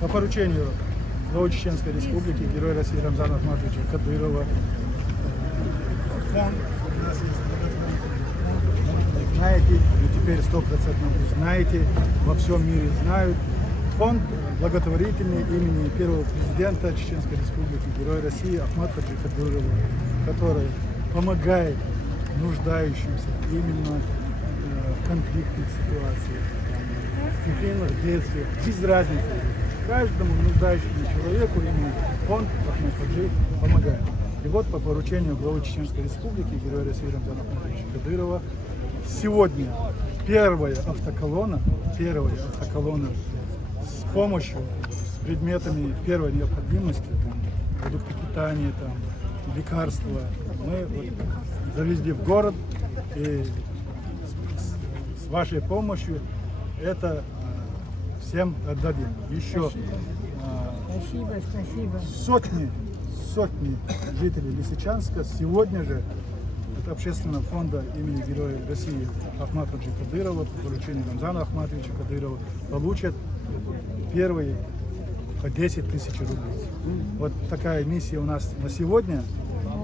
по поручению главы Чеченской Республики, героя России Рамзана Ахматовича Кадырова, фонд у нас есть, знаете, и теперь 100% знаете, во всем мире знают. Фонд благотворительный имени первого президента Чеченской Республики, героя России Ахмата Кадырова, который помогает нуждающимся именно в конфликтных ситуациях, в стихийных бедствиях, без разницы. Каждому нуждающемуся человеку именно фонд Ахмат Хаджиев помогает. И вот по поручению главы Чеченской Республики, героя России Рамзана Ахматовича Кадырова, сегодня первая автоколонна с помощью, с предметами первой необходимости, там, продукты питания, там, лекарства, мы вот завезли в город, и с вашей помощью это всем отдадим. Еще Спасибо. сотни жителей Лисичанска сегодня же от общественного фонда имени Героя России Ахмата Кадырова по поручению Рамзана Ахматовича Кадырова получат первые по 10 тысяч рублей. Вот такая миссия у нас на сегодня.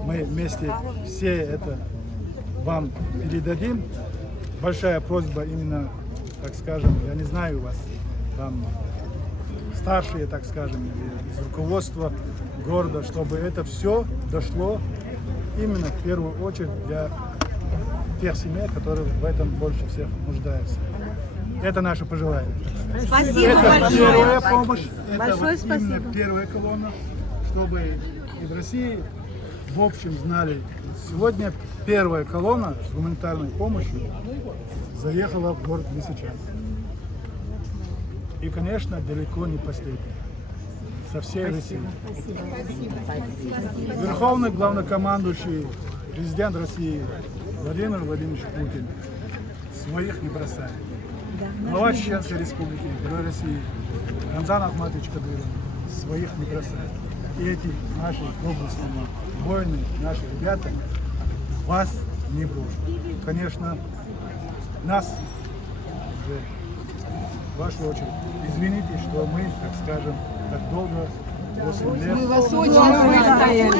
Мы вместе все это вам передадим. Большая просьба именно, так скажем, я не знаю вас, там старшие, так скажем, из руководства города, чтобы это все дошло именно в первую очередь для тех семей, которые в этом больше всех нуждаются. Это наше пожелание. Спасибо Это большое. первая помощь, это Большое вот именно спасибо. первая колонна, чтобы и в России в общем знали. Сегодня первая колонна с гуманитарной помощью заехала в город Лисичанск. И, конечно, далеко не последняя. Со всей России. Верховный главнокомандующий, президент России Владимир Владимирович Путин своих не бросает. Глава Чеченской Республики, герой России Рамзан Ахматович Кадыров своих не бросает. И эти наши доблестные воины, наши ребята вас не брошут. Конечно, нас уже в вашу очередь извините, что мы, так скажем, так долго, 8 лет. Мы вас очень выстояли.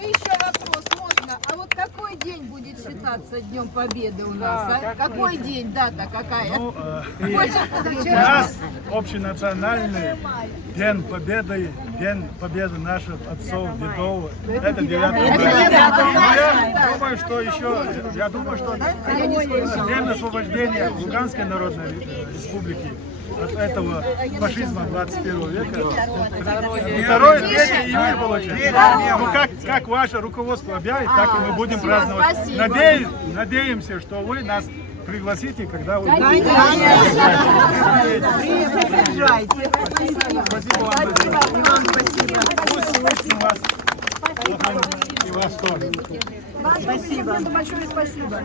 Еще вопрос можно. А вот какой день будет считаться Днем Победы у нас? А? Какой день, дата какая? Ну, у нас общенациональный День Победы наших отцов, дедов. Это 9 мая. Я думаю, что День освобождения Луганской Народной Республики от этого фашизма 21 века. Второй, третий и мир получается. Ну, как ваше руководство объявит, так и мы будем праздновать. Надеемся, что вы нас пригласите, когда вы будете. Приезжайте. Спасибо вам большое. Пусть у вас и вас тоже. Спасибо. Большое спасибо.